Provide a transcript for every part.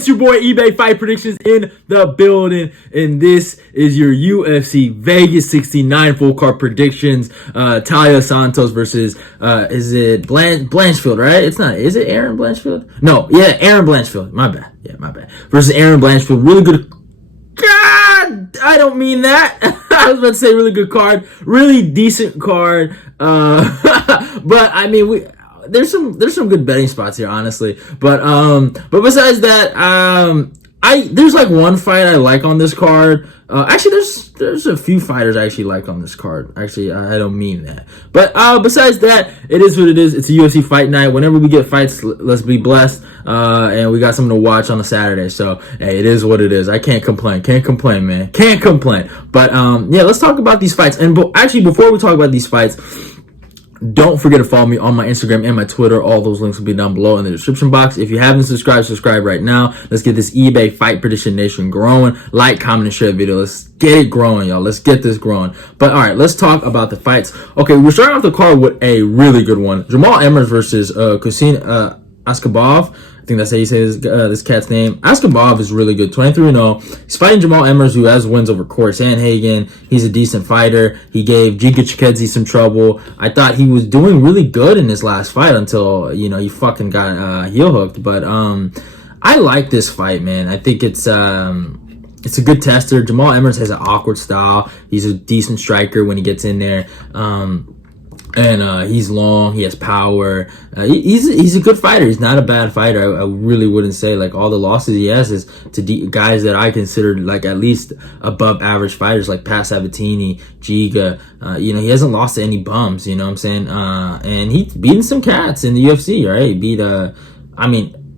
It's your boy eBay Fight Predictions in the building, and this is your UFC Vegas 69 full card predictions. Talia Santos versus is it Blanchfield, right? It's not. Is it Erin Blanchfield? No, yeah, Erin Blanchfield. My bad. Yeah, my bad. Versus Erin Blanchfield. Really good. God, I don't mean that. I was about to say really good card, really decent card. But I mean there's some good betting spots here, honestly. But besides that, there's like one fight I like on this card. Actually, there's a few fighters I actually like on this card. Actually, I don't mean that. But besides that, it is what it is. It's a UFC fight night. Whenever we get fights, let's be blessed. And we got something to watch on a Saturday. So hey, it is what it is. I can't complain. Can't complain, man. Can't complain. But yeah, let's talk about these fights. And actually, before we talk about these fights, don't forget to follow me on my Instagram and my Twitter. All those links will be down below in the description box. If you haven't subscribed, subscribe right now. Let's get this eBay Fight Prediction Nation growing. Like, comment, and share the video. Let's get it growing, y'all. Let's get this growing. But all right, let's talk about the fights. Okay, we're starting off the card with a really good one. Jamal Emmers versus Khusein Sadykhov. I think that's how you say this cat's name. Sadykhov is really good, 23-0. He's fighting Jamal Emmers, who has wins over Corey Sandhagen. He's a decent fighter. He gave Giga Chikadze some trouble. I thought he was doing really good in his last fight until, you know, he fucking got heel hooked. But I like this fight, man. I think it's a good tester. Jamal Emmers has an awkward style. He's a decent striker when he gets in there. And he's long, he has power. He's a good fighter. He's not a bad fighter. I really wouldn't say like all the losses he has is to guys that I consider like at least above average fighters like Pat Sabatini, Giga. You know, he hasn't lost to any bums, you know what I'm saying? And he's beaten some cats in the UFC, right? He beat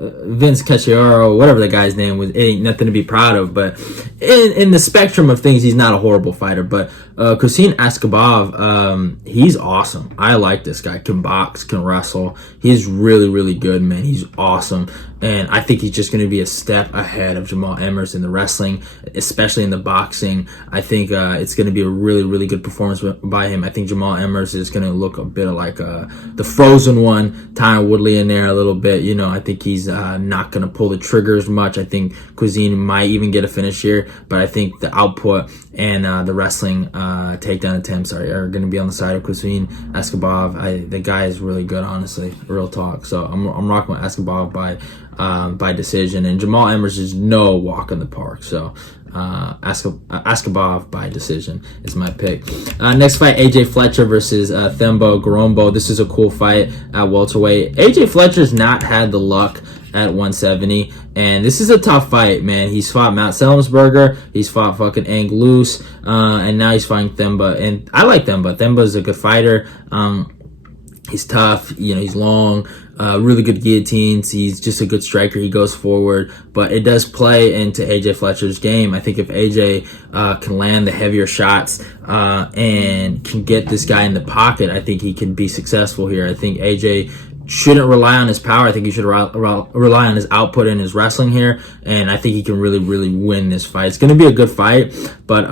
Vince Cacciaro, whatever the guy's name was. It ain't nothing to be proud of, but in the spectrum of things, he's not a horrible fighter. But Khusein Sadykhov, he's awesome. I like this guy. Can box, can wrestle. He's really, really good, man. He's awesome. And I think he's just going to be a step ahead of Jamal Emmers in the wrestling, especially in the boxing. I think it's going to be a really, really good performance by him. I think Jamal Emmers is going to look a bit like the Frozen one, Tyron Woodley in there a little bit. You know, I think he's not going to pull the triggers much. I think Khusein might even get a finish here, but I think the output and the wrestling takedown attempts are going to be on the side of Khusein Sadykhov. The guy is really good, honestly, real talk. So I'm rocking with Sadykhov by decision, and Jamal Emmers is no walk in the park. So Sadykhov by decision is my pick. Next fight, AJ Fletcher versus Themba Gorimbo. This is a cool fight at welterweight. AJ Fletcher's not had the luck at 170, and this is a tough fight, man. He's fought Matt Selmsberger, he's fought fucking Ang Loose, and now he's fighting Themba, and I like Themba. Themba's a good fighter. He's tough, you know, he's long, really good guillotines. He's just a good striker. He goes forward, but it does play into AJ Fletcher's game. I think if AJ can land the heavier shots and can get this guy in the pocket, I think he can be successful here. I think AJ shouldn't rely on his power. I think he should rely on his output and his wrestling here, and I think he can really, really win this fight. It's going to be a good fight, but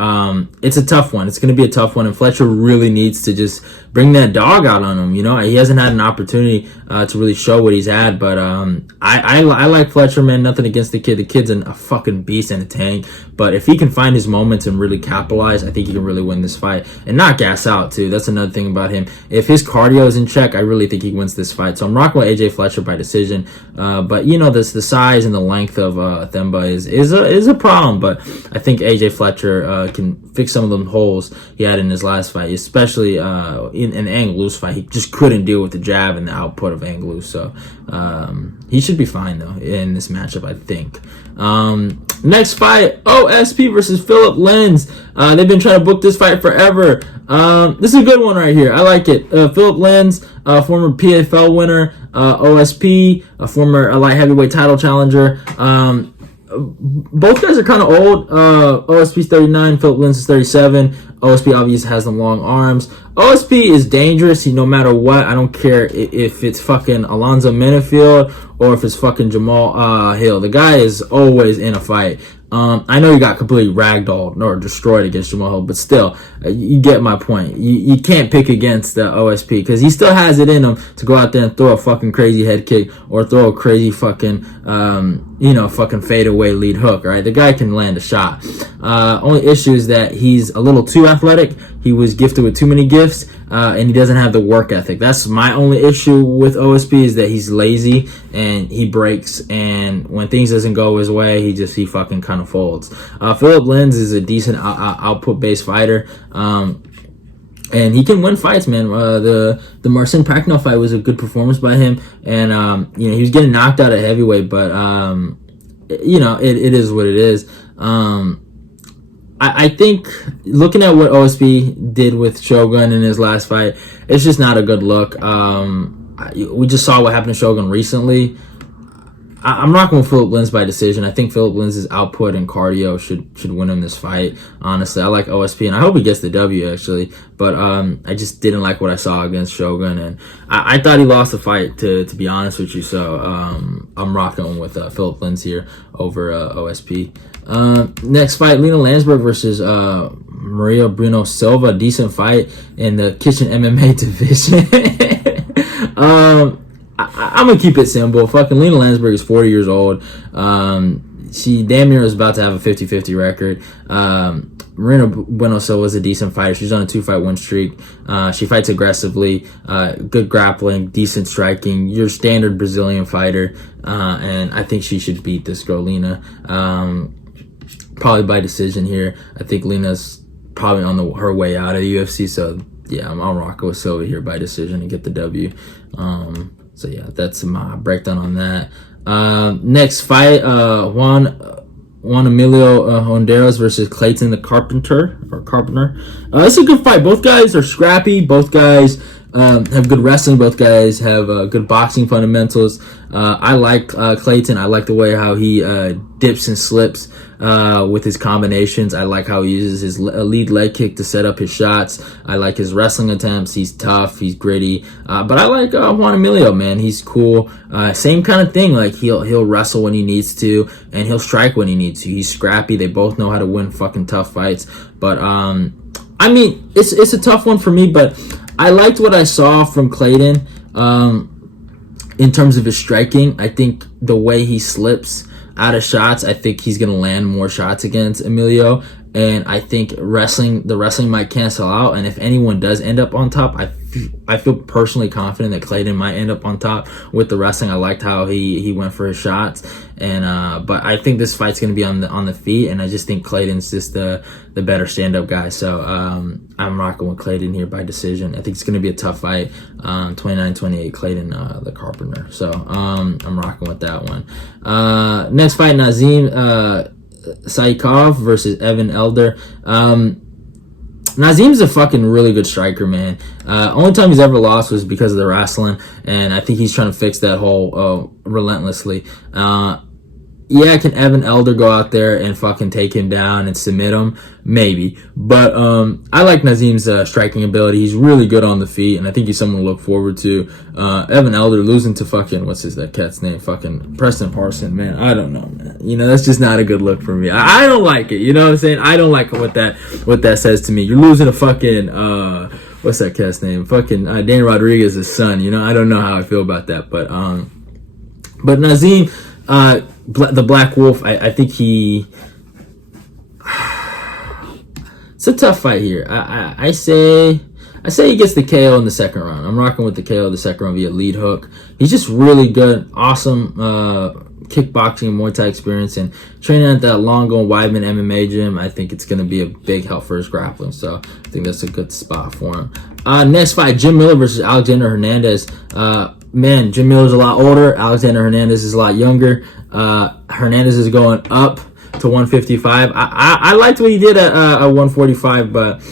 it's a tough one. It's going to be a tough one, and Fletcher really needs to just bring that dog out on him. You know, he hasn't had an opportunity to really show what he's had, but I like Fletcher, man. Nothing against the kid. The kid's a fucking beast and a tank, but if he can find his moments and really capitalize, I think he can really win this fight and not gas out too. That's another thing about him. If his cardio is in check, I really think he wins this fight. So I'm rocking with AJ Fletcher by decision, but you know, the size and the length of Themba is a problem, but I think AJ Fletcher can fix some of them holes he had in his last fight, especially in an Ang Loose fight. He just couldn't deal with the jab and the output of Ang Loose, so he should be fine though in this matchup, I think. Next fight, OSP versus Philipe Lens. They've been trying to book this fight forever. This is a good one right here. I like it. Philipe Lens, former PFL winner, OSP, a former light heavyweight title challenger. Both guys are kind of old. OSP's 39, Philipe Lens is 37. OSP obviously has the long arms. OSP is dangerous. No matter what, I don't care if it's fucking Alonzo Menifield or if it's fucking Jamal Hill. The guy is always in a fight. I know he got completely ragdolled or destroyed against Jamal, but still, you get my point. You can't pick against the OSP because he still has it in him to go out there and throw a fucking crazy head kick or throw a crazy fucking, fucking fadeaway lead hook, right? The guy can land a shot. Only issue is that he's a little too athletic. He was gifted with too many gifts, and he doesn't have the work ethic. That's my only issue with OSP is that he's lazy and he breaks, and when things doesn't go his way, he fucking kind of folds. Philipe Lins is a decent output-based fighter, and he can win fights, man. The Marcin Prachnio fight was a good performance by him, and he was getting knocked out at heavyweight, but it is what it is. I think looking at what OSP did with Shogun in his last fight, it's just not a good look. We just saw what happened to Shogun recently. I'm rocking with Philipe Lins by decision. I think Philipe Lins' output and cardio should win him this fight. Honestly, I like OSP, and I hope he gets the W, actually. But I just didn't like what I saw against Shogun, and I thought he lost the fight, to be honest with you. So I'm rocking with Philipe Lins here over OSP. Next fight, Lina Länsberg versus Maria Bruno Silva. Decent fight in the Kitchen MMA division. I'm gonna keep it simple. Fucking Lina Länsberg is 40 years old. She damn near is about to have a 50-50 record. Marina Bueno Silva is a decent fighter. She's on a 2-fight win streak. She fights aggressively, good grappling, decent striking. Your standard Brazilian fighter, and I think she should beat this girl Lina. Probably by decision here. I think Lina's probably on her way out of the UFC. So yeah, I'm rocking with Silva here by decision and get the W. So yeah, that's my breakdown on that. Next fight, Juan Emilio Ronderos versus Clayton the Carpenter. It's a good fight. Both guys are scrappy. Both guys have good wrestling. Both guys have good boxing fundamentals. I like Clayton. I like the way how he dips and slips with his combinations. I like how he uses his lead leg kick to set up his shots. I like his wrestling attempts. He's tough. He's gritty. But I like Juan Emilio, man. He's cool. Same kind of thing. Like he'll wrestle when he needs to, and he'll strike when he needs to. He's scrappy. They both know how to win fucking tough fights. But I mean, it's a tough one for me. But I liked what I saw from Clayton in terms of his striking. I think the way he slips out of shots, I think he's going to land more shots against Emilio. And I think the wrestling might cancel out. And if anyone does end up on top, I feel personally confident that Clayton might end up on top with the wrestling. I liked how he went for his shots. And but I think this fight's going to be on the feet, and I just think Clayton's just the better stand-up guy. So I'm rocking with Clayton here by decision. I think it's going to be a tough fight. 29-28 Clayton the Carpenter. So I'm rocking with that one. Next fight, Nazim Sadykhov versus Evan Elder. Nazim's a fucking really good striker, man. Only time he's ever lost was because of the wrestling, and I think he's trying to fix that hole relentlessly. Yeah, can Evan Elder go out there and fucking take him down and submit him? Maybe. But I like Nazim's striking ability. He's really good on the feet, and I think he's someone to look forward to. Evan Elder losing to fucking, that cat's name? Fucking Preston Parson, man. I don't know, man. That's just not a good look for me. I don't like it. You know what I'm saying? I don't like what that says to me. You're losing to fucking, what's that cat's name? Fucking Danny Rodriguez's son. I don't know how I feel about that. But Nazim, the Black Wolf, I think it's a tough fight here. I say he gets the KO in the second round. I'm rocking with the KO the second round via lead hook. He's just really good, awesome kickboxing and Muay Thai experience, and training at that Longo Weidman MMA gym. I think it's going to be a big help for his grappling, so I think that's a good spot for him. Next fight, Jim Miller versus Alexander Hernandez. Man, Jim Miller's a lot older. Alexander Hernandez is a lot younger. Hernandez is going up to 155. I liked what he did at 145, but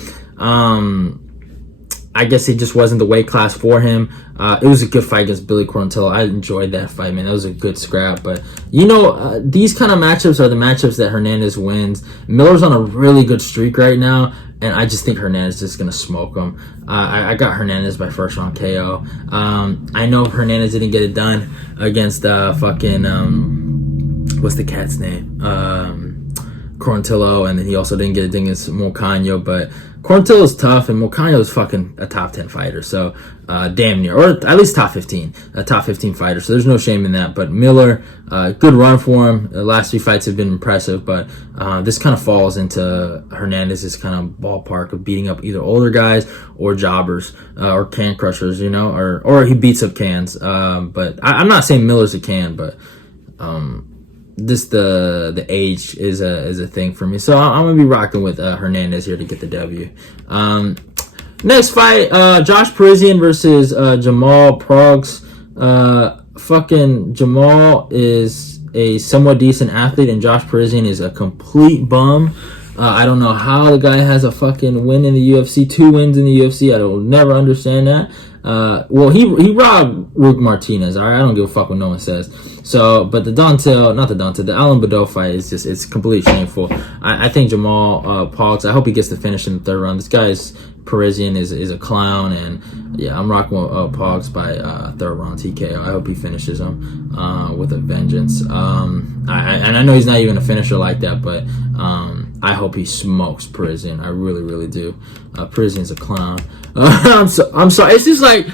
I guess it just wasn't the weight class for him. It was a good fight against Billy Quarantillo. I enjoyed that fight, man. That was a good scrap. But, these kind of matchups are the matchups that Hernandez wins. Miller's on a really good streak right now, and I just think Hernandez is going to smoke him. I got Hernandez by first round KO. I know Hernandez didn't get it done against what's the cat's name? Quarantillo, and then he also didn't get a thing against Moicano, but Quarantillo's tough, and Moicano's fucking a top 10 fighter, so damn near, or at least top 15, a top 15 fighter, so there's no shame in that. But Miller, good run for him. The last 3 fights have been impressive, but this kind of falls into Hernandez's kind of ballpark of beating up either older guys or jobbers, or can crushers, you know, or he beats up cans. But I'm not saying Miller's a can, but this the age is a thing for me, so I'm gonna be rocking with Hernandez here to get the W. Next fight, Josh Parisian versus Jamal Pogues. Fucking Jamal is a somewhat decent athlete, and Josh Parisian is a complete bum. I don't know how the guy has a fucking win in the UFC, 2 wins in the UFC. I don't never understand that. Well, he robbed Rook Martinez. All right, I don't give a fuck what no one says. So, but the Alan Badeau fight is just, it's completely shameful. I think Jamal Pogues, I hope he gets the finish in the 3rd round. This guy's Parisian is a clown, and yeah, I'm rocking with Pogues by 3rd round TKO. I hope he finishes him with a vengeance. And I know he's not even a finisher like that, but I hope he smokes Parisian. I really, really do. Parisian's a clown. I'm sorry. It's just like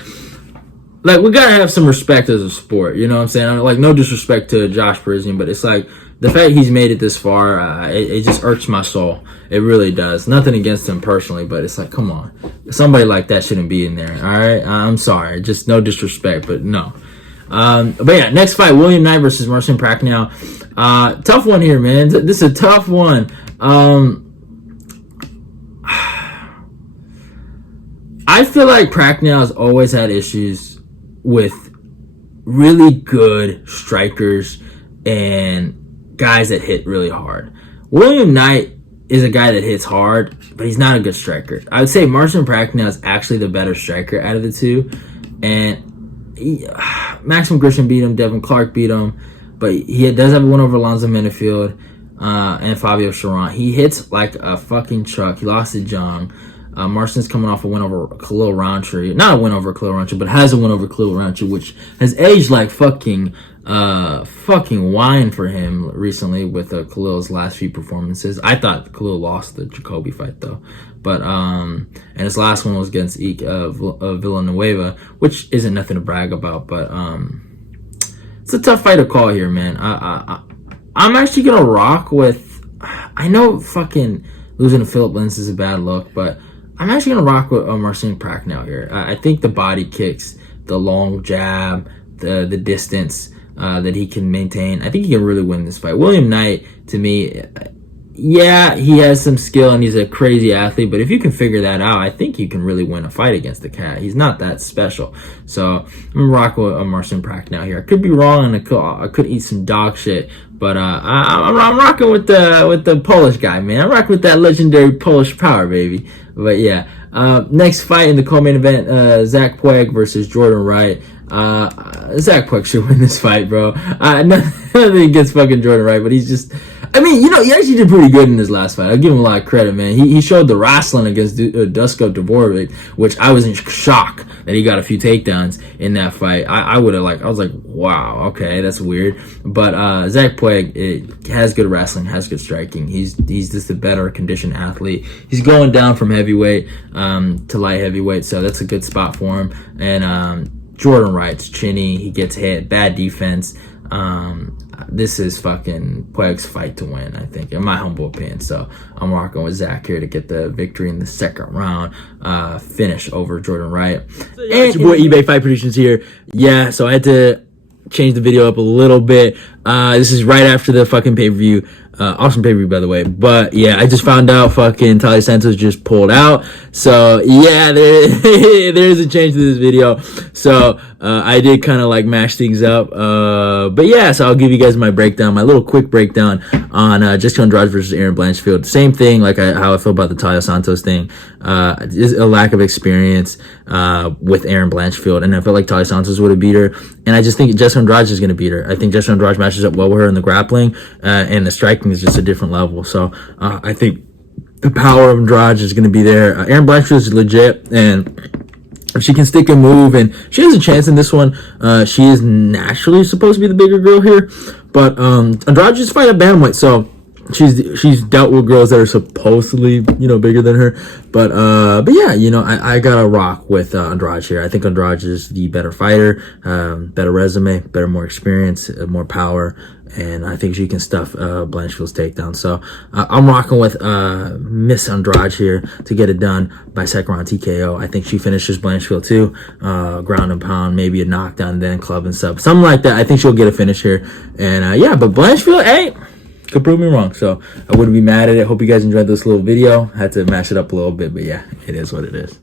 we gotta have some respect as a sport. You know what I'm saying? Like, no disrespect to Josh Parisian, but it's like the fact he's made it this far, it just irks my soul. It really does. Nothing against him personally, but it's like, come on, somebody like that shouldn't be in there. All right, I'm sorry. Just no disrespect, but no. But yeah, next fight, William Knight versus Marcin Prachnio. Tough one here, man. This is a tough one. I feel like Prachnio has always had issues with really good strikers and guys that hit really hard. William Knight is a guy that hits hard, but he's not a good striker. I would say Marcin Prachnio is actually the better striker out of the two. And Maxim Grishin beat him, Devin Clark beat him, but he does have a win over Alonzo Minifield and Fabio Charant. He hits like a fucking truck. He lost to Jung. Marcin's coming off a win over Khalil Rountree. Not a win over Khalil Rountree, but has a win over Khalil Rountree, which has aged like fucking wine for him recently with Khalil's last few performances. I thought Khalil lost the Jacoby fight though. But and his last one was against Villanueva, which isn't nothing to brag about, but it's a tough fight to call here, man. I'm actually gonna rock with, I know fucking losing to Philip Lins is a bad look, but I'm actually going to rock with Marcin Prachnio here. I think the body kicks, the long jab, the distance that he can maintain, I think he can really win this fight. William Knight, to me, yeah, he has some skill and he's a crazy athlete, but if you can figure that out, I think you can really win a fight against the cat. He's not that special. So I'm going to rock with Marcin Prachnio here. I could be wrong and I could eat some dog shit, but I'm rocking with the Polish guy, man. I'm rocking with that legendary Polish power, baby. But yeah, next fight in the co-main event, Zach Puig versus Jordan Wright. Zach Puig should win this fight, bro. Nothing against fucking Jordan Wright, but he's just, I mean, you know, he actually did pretty good in his last fight. I'll give him a lot of credit, man. He showed the wrestling against Dusko Dvorak, which I was in shock that he got a few takedowns in that fight. I would have I was like, wow, okay, that's weird. But Zach Puig has good wrestling, has good striking. He's just a better conditioned athlete. He's going down from heavyweight to light heavyweight, so that's a good spot for him. And Jordan Wright's chinny. He gets hit. Bad defense. This is fucking Puig's fight to win, I think, in my humble opinion. So I'm rocking with Zach here to get the victory in the 2nd round, finish over Jordan Wright. So, yeah, and your boy eBay Fight Predictions here. Yeah, so I had to change the video up a little bit. This is right after the fucking pay-per-view. Awesome pay-per-view, by the way. But yeah, I just found out fucking Talia Santos just pulled out. So yeah, there's a change to this video. So I did kind of like mash things up. But yeah, so I'll give you guys my breakdown, my little quick breakdown on Jéssica Andrade versus Erin Blanchfield. Same thing, like how I feel about the Talia Santos thing. Just a lack of experience with Erin Blanchfield, and I felt like Talia Santos would have beat her. And I just think Jéssica Andrade is going to beat her. I think Jéssica Andrade matches up well with her in the grappling, and the striking is just a different level. So I think the power of Andrade is going to be there. Erin Blanchfield is legit, and if she can stick and move, and she has a chance in this one. She is naturally supposed to be the bigger girl here, but Andrade just fight at bantamweight, so she's dealt with girls that are supposedly, you know, bigger than her, but yeah, you know, I gotta rock with Andrade here. I think Andrade is the better fighter, better resume, more experience, more power, and I think she can stuff Blanchfield's takedown. So I'm rocking with Miss Andrade here to get it done by second round TKO. I think she finishes Blanchfield too, ground and pound, maybe a knockdown, then club and sub, something like that. I think she'll get a finish here, and yeah, but Blanchfield, hey, could prove me wrong, so I wouldn't be mad at it. Hope you guys enjoyed this little video. Had to mash it up a little bit, but yeah, it is what it is.